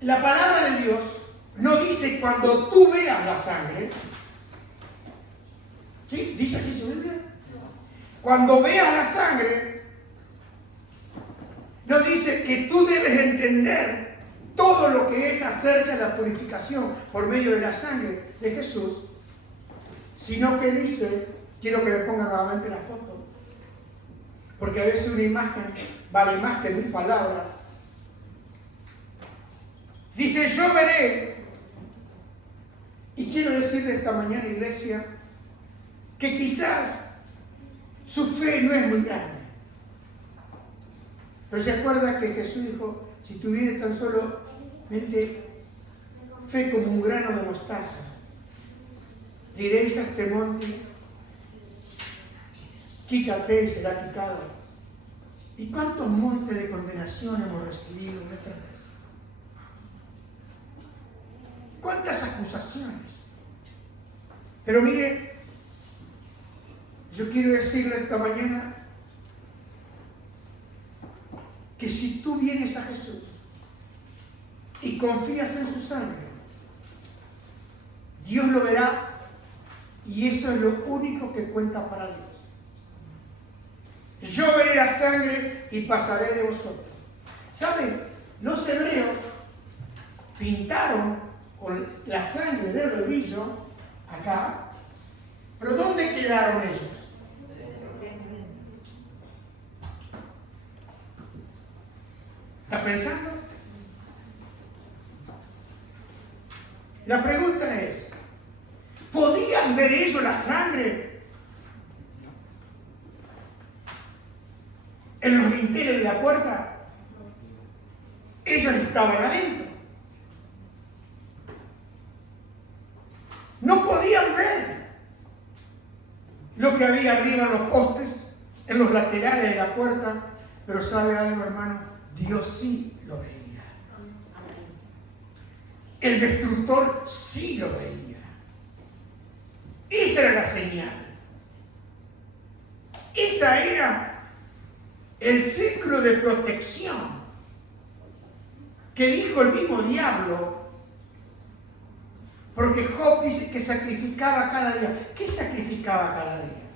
La palabra de Dios no dice cuando tú veas la sangre. ¿Sí? ¿Dice así su Biblia? Cuando veas la sangre, no dice que tú debes entender todo lo que es acerca de la purificación por medio de la sangre de Jesús, sino que dice, quiero que me pongan nuevamente la foto, porque a veces una imagen vale más que 1000 palabras. Dice, yo veré, y quiero decirle esta mañana, iglesia, que quizás su fe no es muy grande. Pero se acuerda que Jesús dijo, si tuviera tan solo fe como un grano de mostaza, diréis a este monte, quítate y será quitado. ¿Y cuántos montes de condenación hemos recibido en esta vez? ¿Cuántas acusaciones? Pero mire, yo quiero decirle esta mañana que si tú vienes a Jesús y confías en su sangre, Dios lo verá y eso es lo único que cuenta para Dios. Yo veré la sangre y pasaré de vosotros. ¿Saben? Los hebreos pintaron con la sangre del rodillo acá, pero ¿dónde quedaron ellos? ¿Está pensando? La pregunta es, ¿podían ver ellos la sangre en los dinteles de la puerta? Ellos estaban adentro. No podían ver lo que había arriba en los postes, en los laterales de la puerta, pero ¿sabe algo, hermano? Dios sí lo veía. El destructor sí lo veía. Esa era la señal. Esa era el ciclo de protección que dijo el mismo diablo. Porque Job dice que sacrificaba cada día. ¿Qué sacrificaba cada día?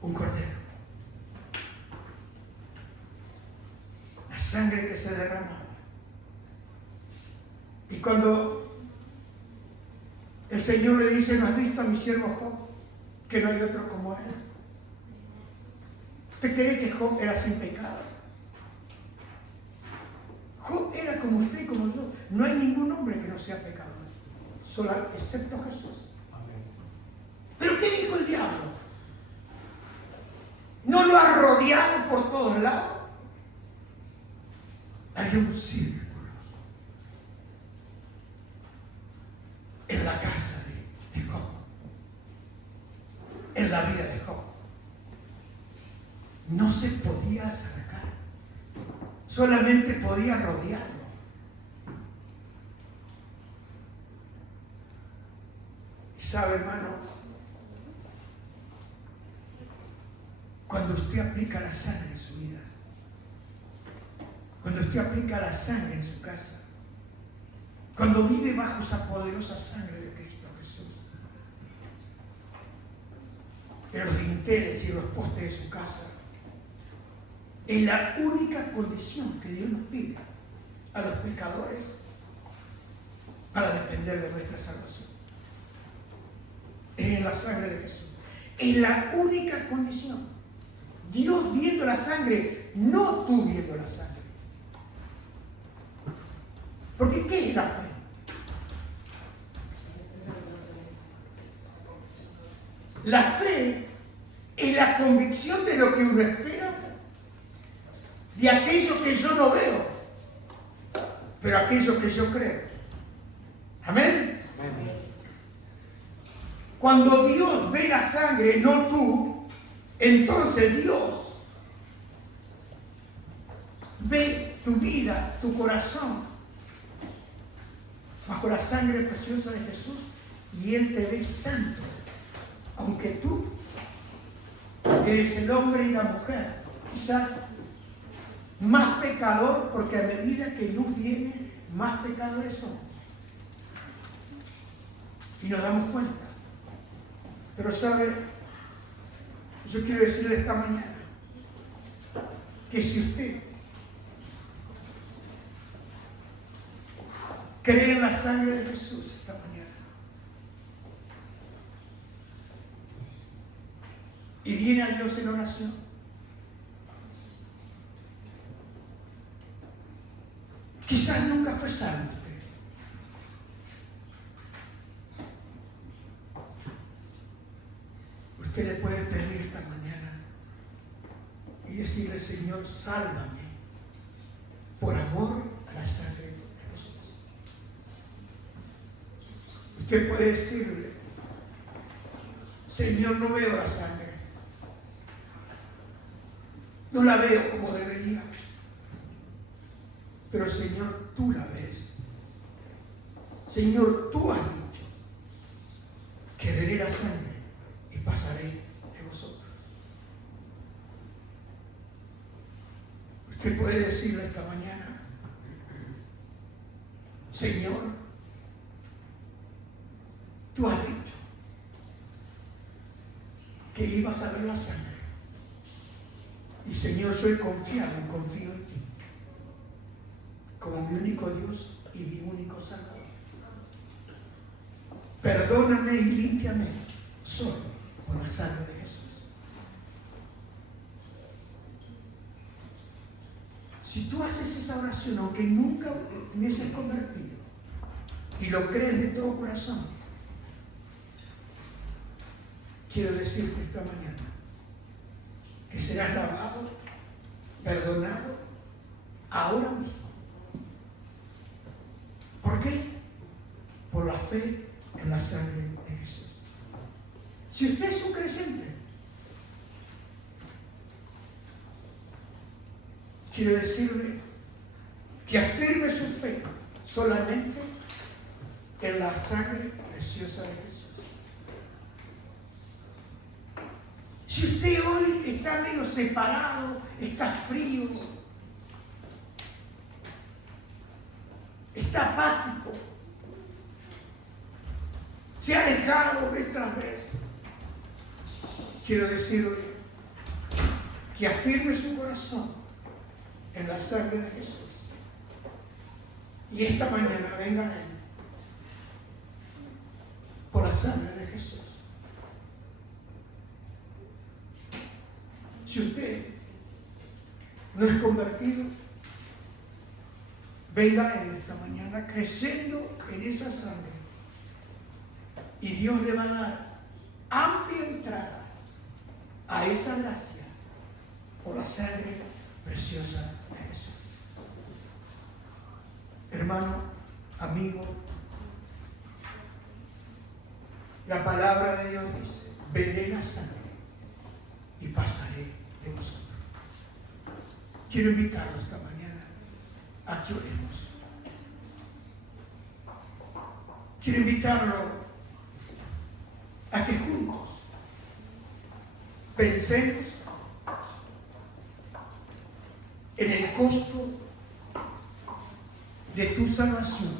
Un cordero. La sangre que se derramaba. Y cuando el Señor le dice, ¿no has visto a mi siervo Job? Que no hay otro como él. ¿Usted cree que Job era sin pecado? Job era como usted y como yo. No hay ningún hombre que no sea pecador, solo excepto Jesús. ¿Pero qué dijo el diablo? ¿No lo ha rodeado por todos lados? Había un círculo en la casa de Job, en la vida de Job. No se podía acercar, solamente podía rodearlo. Y sabe, hermano, cuando usted aplica la sangre en su vida, cuando usted usted aplica la sangre en su casa, cuando vive bajo esa poderosa sangre de Cristo Jesús, en los dinteles y en los postes de su casa, es la única condición que Dios nos pide a los pecadores para depender de nuestra salvación. Es en la sangre de Jesús. Es la única condición. Dios viendo la sangre, no tú viendo la sangre. Porque ¿qué es la fe? La fe es la convicción de lo que uno espera, de aquello que yo no veo, pero aquello que yo creo. Amén. Amén. Cuando Dios ve la sangre, no tú, entonces Dios ve tu vida, tu corazón, bajo la sangre preciosa de Jesús, y Él te ve santo, aunque tú eres el hombre y la mujer, quizás más pecador, porque a medida que luz viene, más pecadores somos. Y nos damos cuenta. Pero sabe, yo quiero decirle esta mañana que si usted cree en la sangre de Jesús esta mañana y viene a Dios en oración, quizás nunca fue salvo usted. Usted le puede pedir esta mañana y decirle: Señor, sálvame por amor a la sangre de Jesús. Usted puede decirle: Señor, no veo la sangre, no la veo como debería, pero Señor, tú la ves. Señor, tú has dicho que veré la sangre y pasaré de vosotros. Usted puede decirle esta mañana: Señor, tú has dicho que ibas a ver la sangre, y Señor, soy confiado y confío en ti como mi único Dios y mi único Salvador. Perdóname y límpiame solo por la sangre de Jesús. Si tú haces esa oración, aunque nunca hubieses convertido, y lo crees de todo corazón, quiero decirte esta mañana que serás lavado, perdonado, ahora mismo. ¿Por qué? Por la fe en la sangre de Jesús. Si usted es un creyente, quiero decirle que afirme su fe solamente en la sangre preciosa de Jesús. Si usted hoy está medio separado, está frío, está apático, se ha alejado vez tras vez, quiero decirle que afirme su corazón en la sangre de Jesús. Y esta mañana venga a Él por la sangre de Jesús. Si usted no es convertido, venga a Él esta mañana creyendo en esa sangre. Y Dios le va a dar amplia entrada a esa gracia por la sangre preciosa de Jesús. Hermano, amigo, la palabra de Dios dice: veré la sangre y pasaré de vosotros. Quiero invitarlo esta mañana a que oremos. Quiero invitarlo a que juntos pensemos en el costo de tu salvación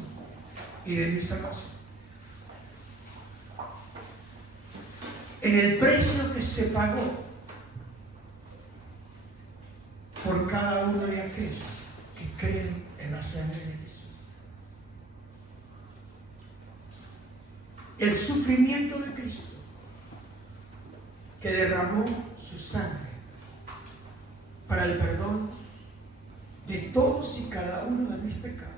y de mi salvación. En el precio que se pagó por cada uno de aquellos que creen en la sangre de Jesús. El sufrimiento de Cristo, que derramó su sangre para el perdón de todos y cada uno de mis pecados.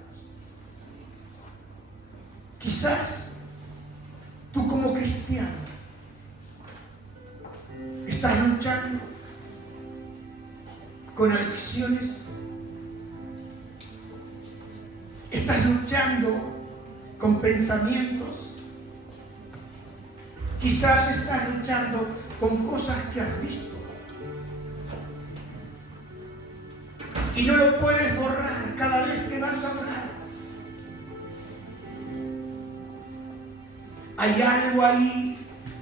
Quizás tú como cristiano estás luchando con adicciones, estás luchando con pensamientos, quizás estás luchando con cosas que has visto y no lo puedes borrar cada vez que vas a orar. Hay algo ahí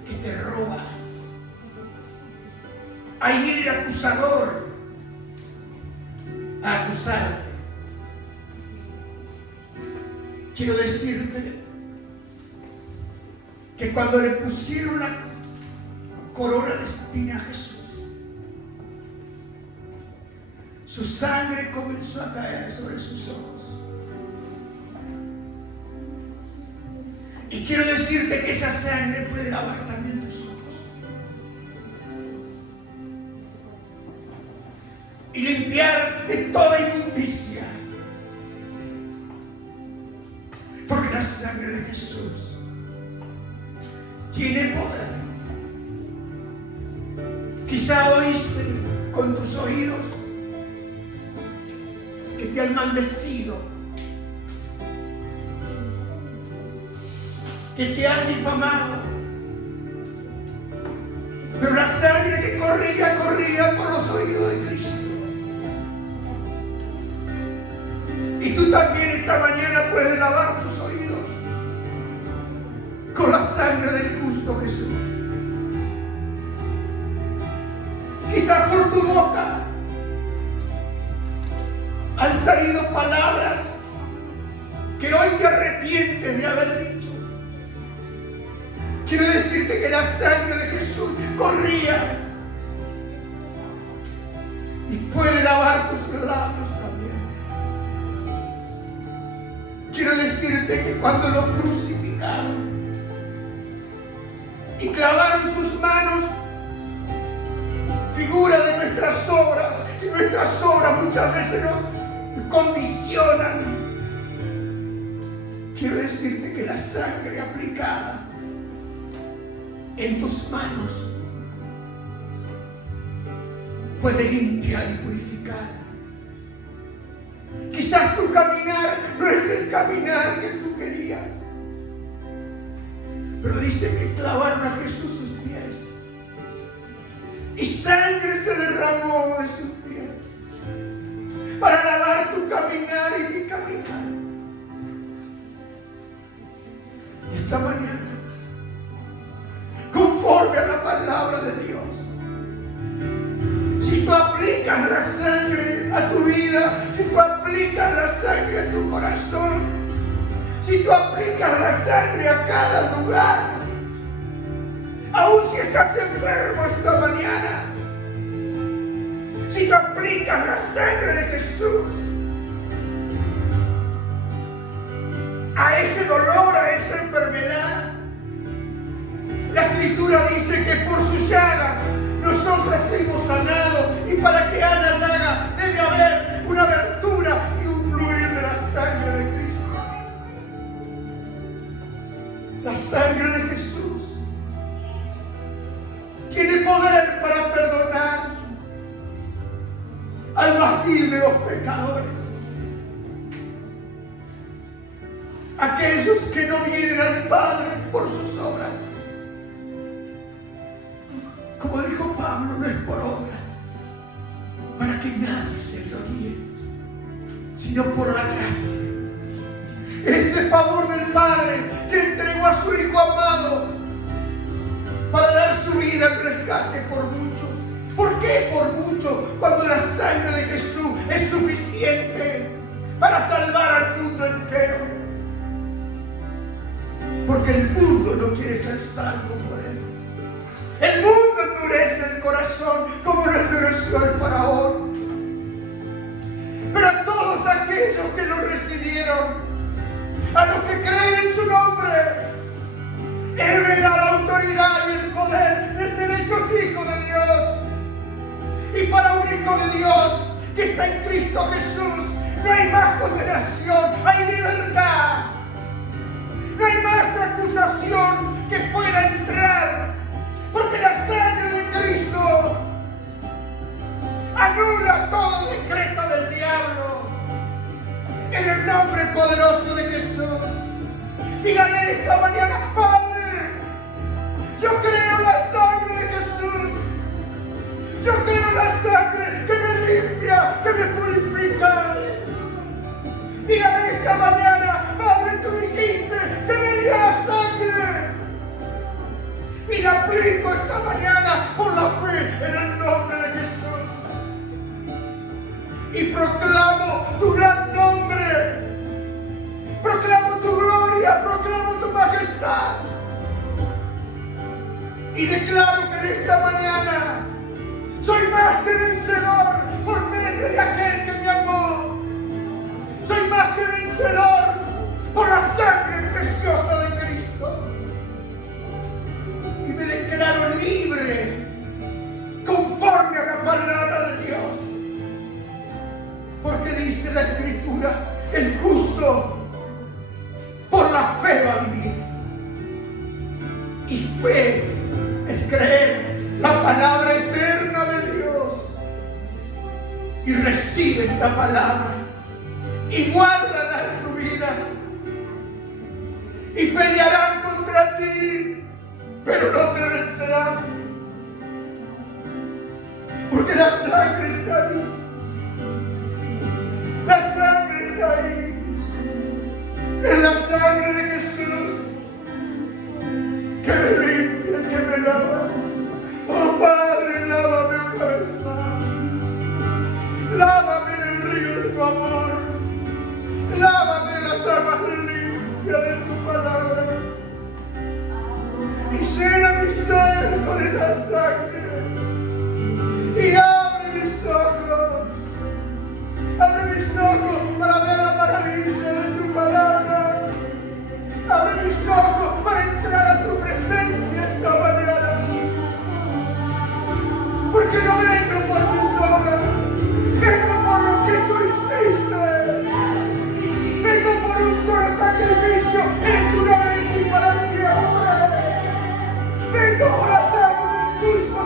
que te roba. Ahí viene el acusador a acusarte. Quiero decirte que cuando le pusieron la corona de espina a Jesús, su sangre comenzó a caer sobre sus ojos. Y quiero decirte que esa sangre puede lavar también tus ojos. Y limpiar de toda inmundicia. Porque la sangre de Jesús tiene poder. Quizá oíste con tus oídos que te han maldecido, que te han difamado, pero la sangre que corría por los oídos de Cristo. Y tú también esta mañana puedes lavar tus oídos con la sangre del justo Jesús. Quizás por tu boca han salido palabras que hoy te arrepientes de haber dicho. Quiero decirte que la sangre de Jesús corría y puede lavar tus labios también. Quiero decirte que cuando lo crucificaron y clavaron sus manos, figura de nuestras obras, y nuestras obras muchas veces nos condicionan. Quiero decirte que la sangre aplicada en tus manos puede limpiar y purificar. Quizás tu caminar no es el caminar que tú querías, pero dice que clavaron a Jesús sus pies y sangre se derramó de sus pies para lavar tu caminar y mi caminar. Y esta mañana, conforme a la palabra de Dios, si tú aplicas la sangre a tu vida, si tú aplicas la sangre a tu corazón, si tú aplicas la sangre a cada lugar, aun si estás enfermo esta mañana, si tú aplicas la sangre de Jesús a ese dolor, a esa enfermedad, la Escritura dice que por sus llagas nosotros fuimos sanados, y para que haya llaga debe haber una abertura y un fluir de la sangre de Cristo. La sangre de Jesús tiene poder para perdonar al más vil de los pecadores, aquellos que no vienen al Padre por sus obras. Como dijo Pablo, no es por obra, para que nadie se gloríe, sino por la gracia. Ese favor del Padre que entregó a su Hijo amado para dar su vida en rescate por muchos. ¿Por qué por muchos? Cuando la sangre de Jesús es suficiente para salvar al mundo a los que creen en su nombre. Él me da la autoridad y el poder de ser hechos hijos de Dios. Y para un hijo de Dios que está en Cristo Jesús, no hay más condenación, hay libertad. No hay más acusación que pueda entrar, porque la sangre de Cristo anula todo decreto del diablo. En el nombre poderoso de Jesús, dígale esta mañana: Padre, yo creo en la sangre de Jesús. Yo creo en la sangre que me limpia, que me purifica. Dígale esta mañana: Padre, tú dijiste que me dio la sangre. Y la aplico esta mañana por la fe en el nombre de Jesús. Y proclamo tu gran nombre. Proclamo tu gloria, proclamo tu majestad. Y declaro que en esta mañana soy más que vencedor por medio de aquel que me amó. Soy más que vencedor por la sangre preciosa de Cristo. Y me declaro libre conforme a la palabra de Dios. Porque dice la Escritura: el justo por la fe va a vivir. Y fe es creer la palabra eterna de Dios. Y recibe esta palabra y guárdala en tu vida. Y pelearán contra ti, pero no te vencerán. Porque la sangre está ahí. La sangre está ahí. Es la sangre de Jesús que me limpia, que me lava. Oh Padre, lávame otra vez más. Lávame en el río de tu amor. Lávame en las aguas limpias de tu palabra. Y llena mi ser con esa sangre. Y abre mis ojos. Abre mis ojos para ver la maravilla de tu palabra. Abre mis ojos para entrar a tu presencia esta mañana. Porque no vengo por mis obras, vengo por lo que tú hiciste. Vengo por un solo sacrificio hecho una vez y para siempre. Vengo por la sangre del justo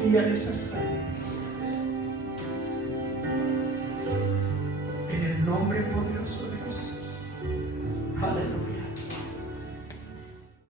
confía en esa sangre.